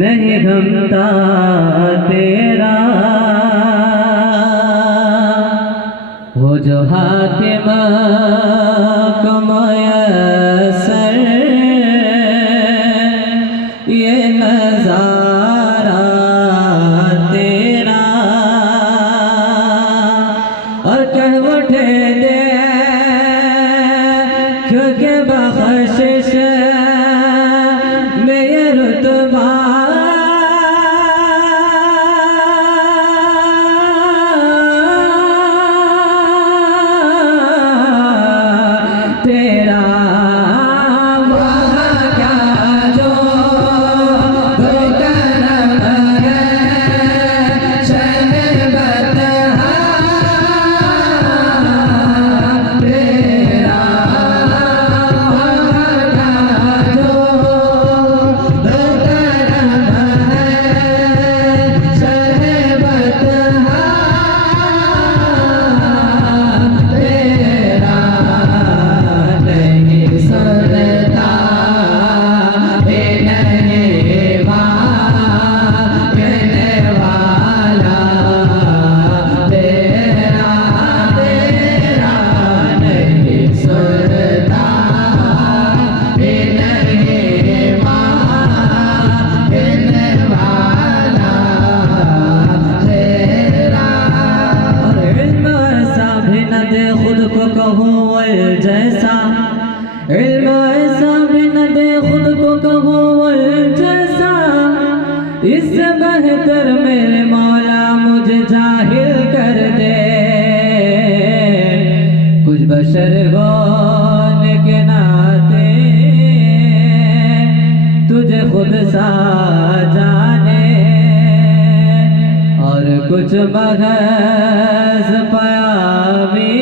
नहीं गमता तेरा वो जो हातिम को मयसर ये नजारा तेरा और कह उठे दे क्योंकि बख्शिश में ये रुतबा तेरा जैसा इल्म ऐसा भी न दे खुद को कहो जैसा इससे बेहतर मेरे मौला मुझे जाहिल कर दे कुछ बशर होने के नाते तुझे खुद सा जाने और कुछ महज पया भी